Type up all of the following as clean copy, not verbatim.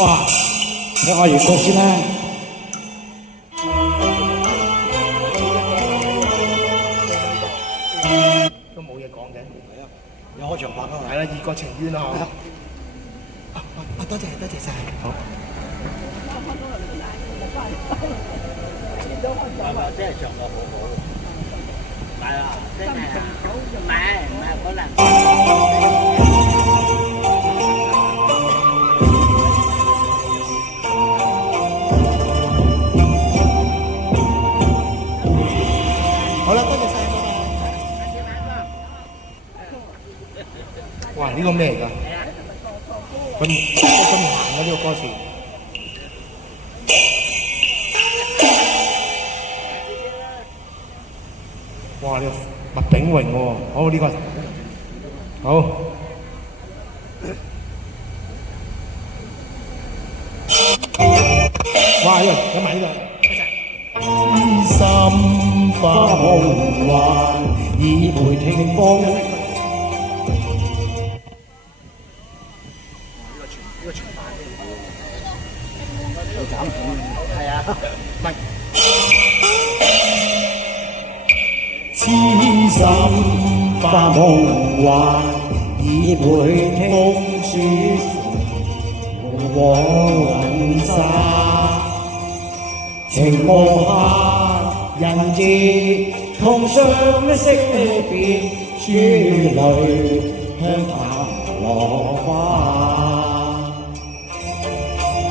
哇！聽下粵曲先啦。都冇嘢講嘅。係啊，有開場白啊嘛。係啦，異國情緣啊！多謝晒。好。係咪真係唱得好好？係啊，真係啊，唔係可能。好啦，多謝晒，哇！呢個咩嚟㗎？咁行嘅呢個歌詞。哇！呢個麥炳榮喎，好呢個，好。哇！有埋呢個。心花夢幻，已陪聽風。係啊，唔係。痴心花夢幻，已陪聽風雪往雲沙。情無限，人自痛傷惜別，珠淚香淡落花。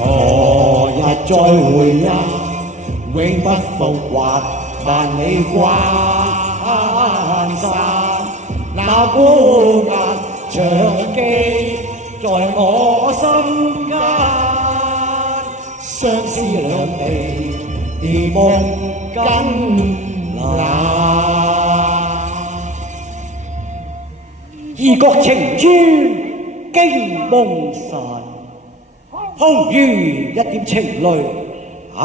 何日再會呀？永不復還，萬里關山。那孤雁長記在我心間，相思兩地。夢更難，異國情緣驚夢神，空餘一點情淚，唉，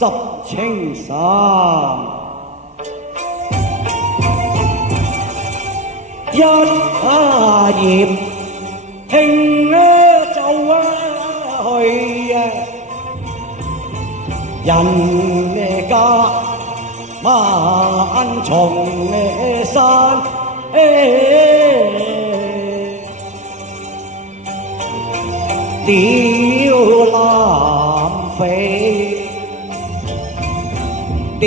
濕青衫。一葉聽就去人家萬重山，鳥南飛，鳥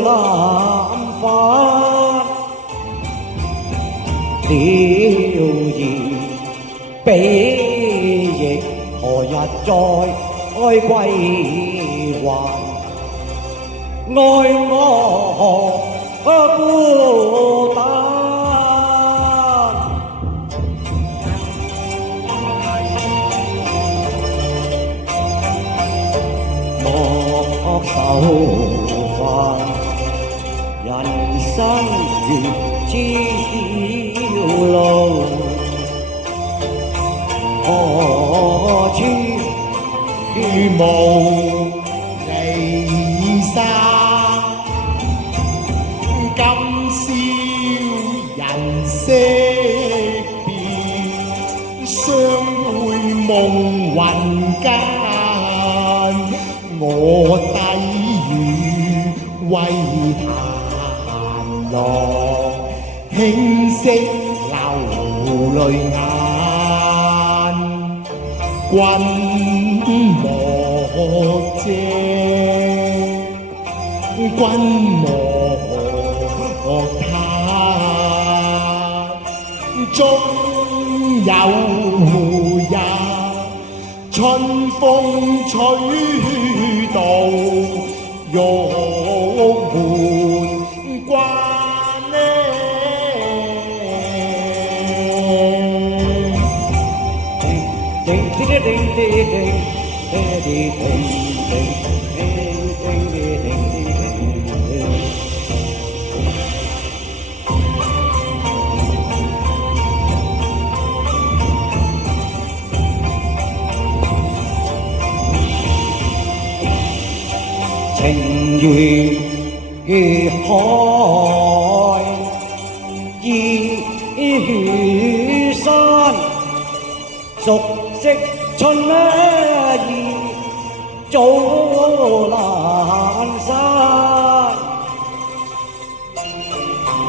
南返，鳥兒比翼何日再歸還？愛我孤單，莫愁煩，人生如朝露，何處無離散？今宵人惜別，相會夢雲間。我低語為檀樂，輕惜流淚眼。君莫借，君莫嘆，終有日春風吹到玉門關呢。情如海，意如山，熟惜春意早闌珊，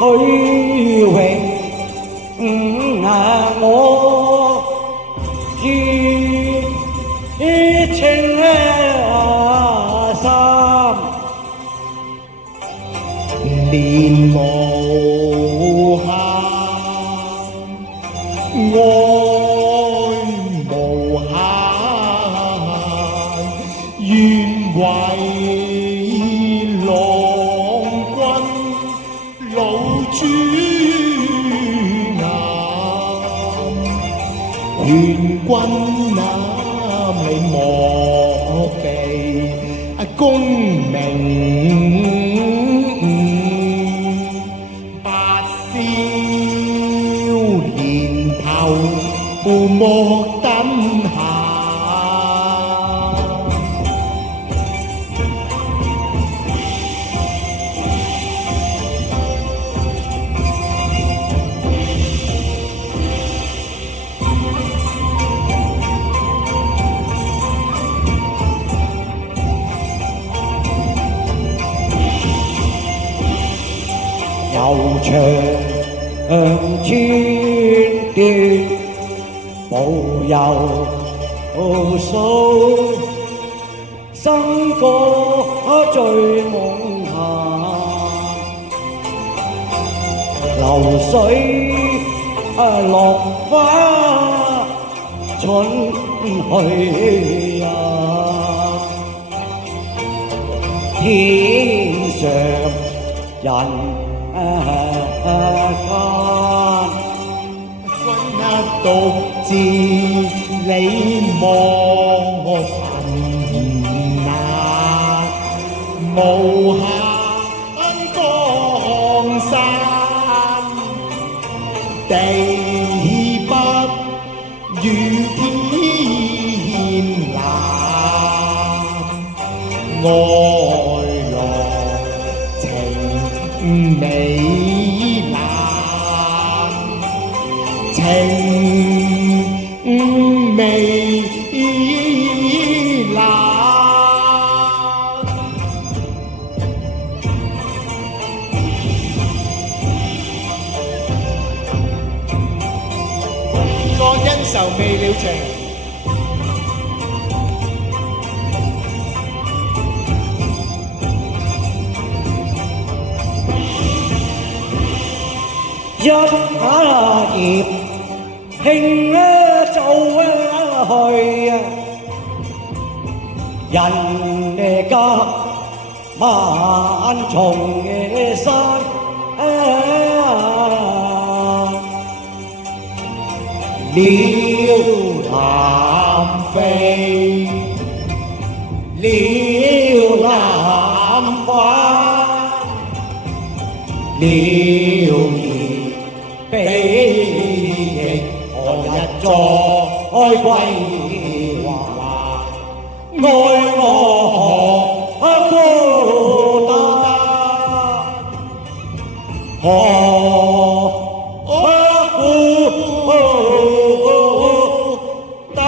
虛榮我熱情深，年無限，愛無限，願為郎君老朱顏，願君你莫避功名。莫等下，悠長千段。無憂數，笙歌醉夢下，流水落花春去呀，天上人間。獨自你莫貧難，無限江山，地不與天藍，愛郎情美情美難，各因愁未了情。一葉輕走去，人家萬重山，鳥南飛，鳥南返，鳥兒悲亦何日再歸還？愛我何孤單？何孤單？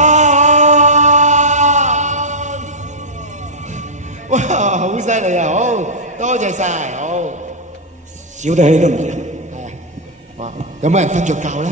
哇，好犀利啊！好多謝晒，好笑得起都唔知。哇，有冇人瞓着覺咧？